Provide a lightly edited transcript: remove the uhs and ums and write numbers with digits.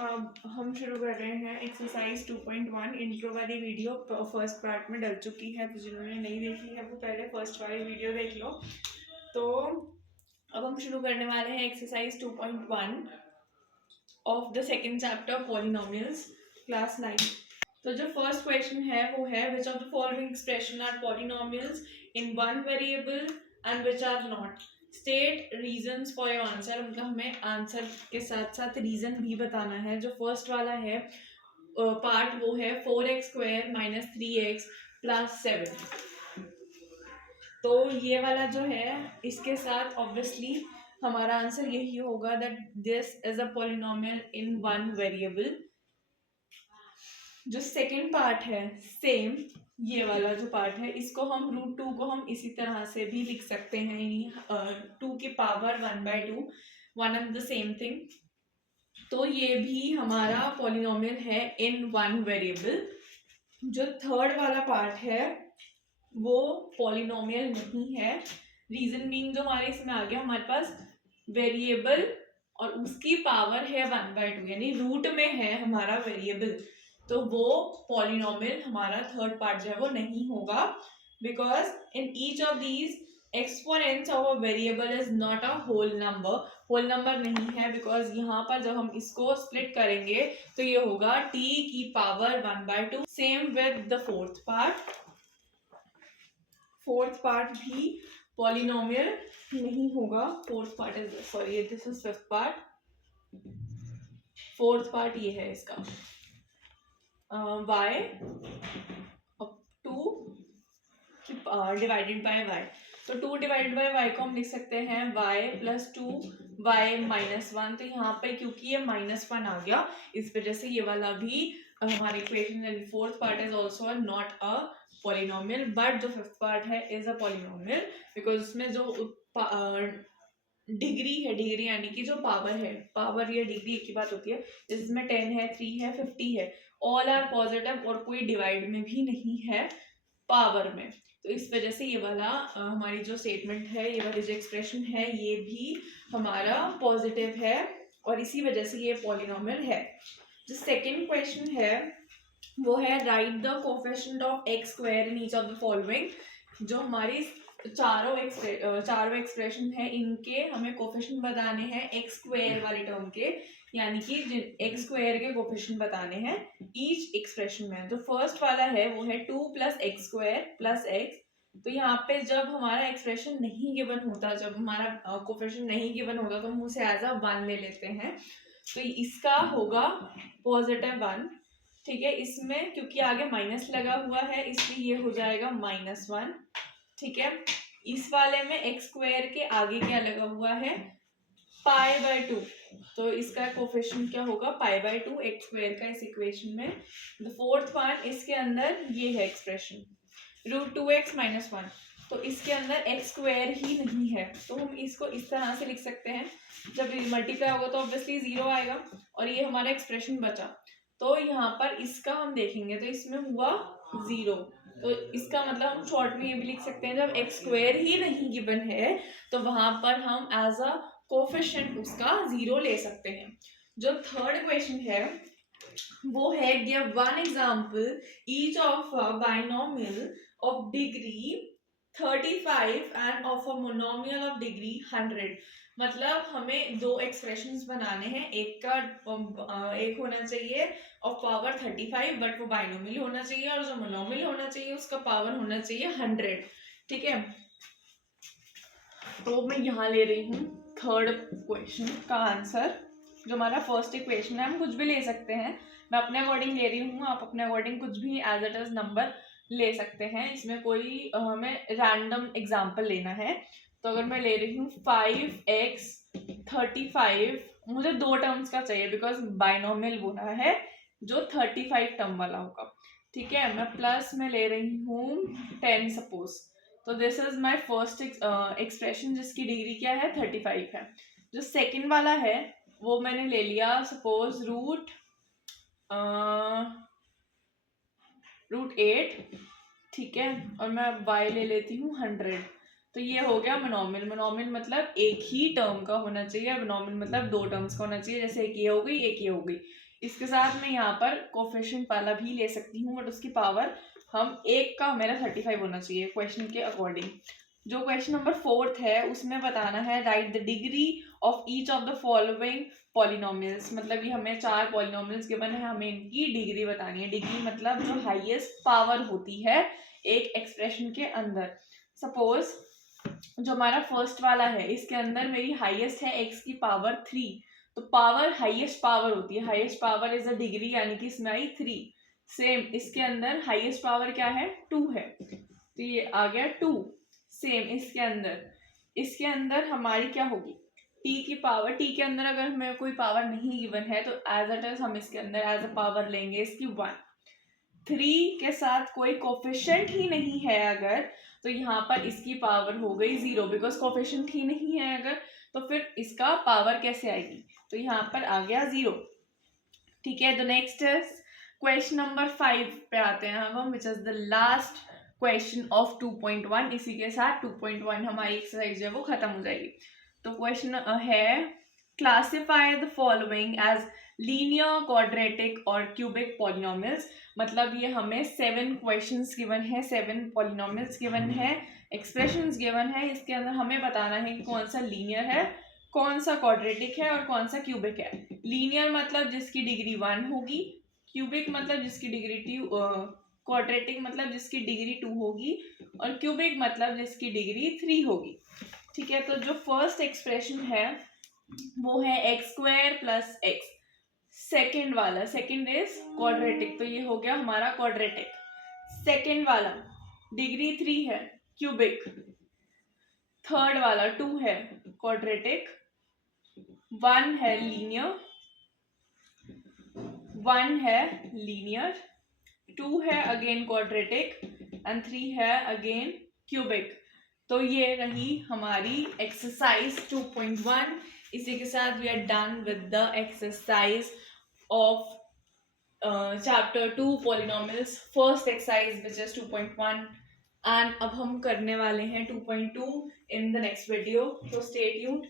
अब हम शुरू कर रहे हैं एक्सरसाइज 2.1। इंट्रो वाली वीडियो फर्स्ट पार्ट में डल चुकी है, तो जिन्होंने नहीं देखी है वो पहले फर्स्ट वाली वीडियो देख लो। तो अब हम शुरू करने वाले हैं exercise 2.1 of the second chapter polynomials, class 9। तो जो फर्स्ट क्वेश्चन है वो है which of the following expression are polynomials in one variable and which are not. State reasons for your answer, मतलब हमें आंसर के साथ साथ रीजन भी बताना है। जो फर्स्ट वाला है पार्ट वो है 4x² माइनस 3x प्लस 7। तो ये वाला जो है इसके साथ ऑब्वियसली हमारा आंसर यही होगा that this is a polynomial in one variable. जो सेकेंड पार्ट है सेम, ये वाला जो पार्ट है इसको हम √2 को हम इसी तरह से भी लिख सकते हैं, 2 की power 1/2, one and the same thing. तो ये भी हमारा पॉलिनोमियल है इन वन वेरिएबल। जो थर्ड वाला पार्ट है वो पॉलिनोमियल नहीं है। रीजन बीइंग जो हमारे इसमें आ गया, हमारे पास वेरिएबल और उसकी पावर है 1/2, यानी रूट में है हमारा वेरिएबल, तो वो पॉलिनोमियल हमारा थर्ड पार्ट जो है वो नहीं होगा, because in each of these exponents of a variable is not a whole number. Whole number नहीं है बिकॉज यहाँ पर जब हम इसको स्प्लिट करेंगे तो ये होगा t की power 1/2। Same with the fourth part. Fourth part भी पॉलिनोमियल नहीं होगा। Fourth part is sorry this is fifth part. Fourth part ये है इसका y up two divided by y। तो 2 डिवाइडेड बाय y को हम लिख सकते हैं y प्लस 2y माइनस 1। तो यहाँ पे क्योंकि ये -1 आ गया, इस वजह से ये वाला भी हमारे equation fourth part is also not a polynomial, but जो फिफ्थ पार्ट है इज अ पॉलिनोमियल बिकॉज उसमें जो डिग्री है, डिग्री यानी कि जो पावर है, पावर या डिग्री एक ही बात होती है, जिसमें 10 है, 3 है, 50 है, ऑल आर पॉजिटिव और कोई डिवाइड में भी नहीं है पावर में। तो इस वजह से ये वाला हमारी जो स्टेटमेंट है, ये वाली जो एक्सप्रेशन है, ये भी हमारा पॉजिटिव है और इसी वजह से ये पॉलिनोमियल है। जो सेकंड क्वेश्चन है वो है right the coefficient of x² in each of the following. जो हमारी चारों एक्सप्रेशन है इनके हमें कोफिशिएंट बताने हैं x² वाले टर्म के, यानी कि x² के कोफिशिएंट बताने हैं ईच एक्सप्रेशन में। जो फर्स्ट वाला है वो है 2 + x² + x। तो यहाँ पे जब हमारा एक्सप्रेशन नहीं गिवन होता, जब हमारा कोफिशिएंट नहीं गिवन होता, तो हम उसे एज अ 1 ले लेते हैं। तो इसका होगा +1, ठीक है। इसमें क्योंकि आगे माइनस लगा हुआ है इसलिए ये हो जाएगा -1, ठीक है। इस वाले में x² के आगे क्या लगा हुआ है, π/2, तो इसका कोफिशिएंट क्या होगा π/2 x² का इस इक्वेशन में। द फोर्थ वन इसके अंदर ये है एक्सप्रेशन √2x - 1, तो इसके अंदर x² ही नहीं है, तो हम इसको इस तरह से लिख सकते हैं। जब मल्टीप्लाई होगा तो ऑब्वियसली 0 आएगा और ये हमारा एक्सप्रेशन बचा। तो यहाँ पर इसका हम देखेंगे तो इसमें हुआ 0, तो इसका मतलब हम शॉर्ट में ये भी लिख सकते हैं जब x² ही नहीं गिवन है तो वहां पर हम एज अ कोफिशिएंट उसका 0 ले सकते हैं। जो थर्ड क्वेश्चन है वो है give one example each of a binomial of degree 35 end of a monomial of degree 100। मतलब हमें दो एक्सप्रेशंस बनाने हैं, एक होना चाहिए ऑफ पावर 35 बट वो बाइनोमियल होना चाहिए, और जो मोनोमियल होना चाहिए उसका पावर होना चाहिए 100, ठीक है। तो मैं यहाँ ले रही हूँ थर्ड क्वेश्चन का आंसर। जो हमारा फर्स्ट इक्वेशन है हम कुछ भी ले सकते हैं, मैं अपने अकॉर्डिंग ले रही हूँ, आप अपने अकॉर्डिंग कुछ भी एज इट इज नंबर ले सकते हैं। इसमें कोई हमें रैंडम एग्जांपल लेना है। तो अगर मैं ले रही हूँ 5x 35, मुझे 2 टर्म्स का चाहिए बिकॉज बाइनोमियल वो है जो 35 टर्म वाला होगा, ठीक है। मैं प्लस में ले रही हूँ 10 सपोज, तो this is my first expression जिसकी डिग्री क्या है 35 है। जो सेकंड वाला है वो मैंने ले लिया सपोज √8, ठीक है, और मैं y ले लेती हूँ 100। तो ये हो गया मोनोमियल। मोनोमियल मतलब एक ही टर्म का होना चाहिए, मोनोमियल मतलब 2 टर्म्स का होना चाहिए, जैसे एक ये हो गई एक ये हो गई। इसके साथ मैं यहाँ पर कोफिशिएंट वाला भी ले सकती हूँ, बट उसकी पावर हम एक का मेरा 35 होना चाहिए क्वेश्चन के अकॉर्डिंग। जो क्वेश्चन नंबर 4 है उसमें बताना है right the degree of each of the following polynomials. मतलब ये हमें 4 पॉलिनोमियल्स गिवन है, हमें इनकी डिग्री बतानी है। डिग्री मतलब जो हाईएस्ट पावर होती है एक एक्सप्रेशन के अंदर। सपोज जो हमारा फर्स्ट वाला है, इसके अंदर मेरी हाईएस्ट है x की पावर 3, तो पावर हाईएस्ट पावर होती है, highest power is a degree, यानी कि इसमें आई 3। सेम इसके अंदर हाईएस्ट पावर क्या है, 2 है, तो ये आ गया 2। सेम इसके अंदर हमारी क्या होगी, t की पावर, t के अंदर अगर हमें कोई पावर नहीं गिवन है तो एज इट इज हम इसके अंदर एज अ पावर लेंगे इसकी 1। 3 के साथ कोई कोफिशिएंट ही नहीं है अगर, तो यहाँ पर इसकी पावर हो गई 0, बिकॉज कोफिशिएंट ही नहीं है अगर, तो फिर इसका पावर कैसे आएगी, तो यहाँ पर आ गया 0। ठीक है, तो नेक्स्ट क्वेश्चन नंबर 5 पे आते हैं हम, which is the last question of 2.1। इसी के साथ 2.1 हमारी एक्सरसाइज है वो खत्म हो जाएगी। तो क्वेश्चन है classify the following as linear, quadratic और क्यूबिक पॉलिनोमियल्स। मतलब ये हमें 7 क्वेश्चंस गिवन है, 7 पॉलिनोमियल्स गिवन है, एक्सप्रेशंस गिवन है। इसके अंदर हमें बताना है कि कौन सा लीनियर है, कौन सा क्वाड्रेटिक है और कौन सा क्यूबिक है। लीनियर मतलब जिसकी डिग्री 1 होगी, क्यूबिक मतलब जिसकी डिग्री 2, क्वाड्रेटिक मतलब जिसकी डिग्री 2 होगी, और क्यूबिक मतलब जिसकी डिग्री 3 होगी। ठीक है, तो जो फर्स्ट एक्सप्रेशन है वो है x² प्लस x। सेकेंड वाला, सेकेंड इज क्वाड्रेटिक, तो ये हो गया हमारा क्वाड्रेटिक। सेकेंड वाला डिग्री 3 है, क्यूबिक। थर्ड वाला 2 है, क्वाड्रेटिक। 1 है लीनियर, 1 है लीनियर, 2 है अगेन क्वाड्रेटिक एंड 3 है अगेन क्यूबिक। तो ये रही हमारी एक्सरसाइज 2.1। इसी के साथ we are done with the exercise of chapter 2 polynomials, first exercise which is 2.1, and अब हम करने वाले हैं 2.2 इन द नेक्स्ट वीडियो, तो स्टे ट्यून्ड।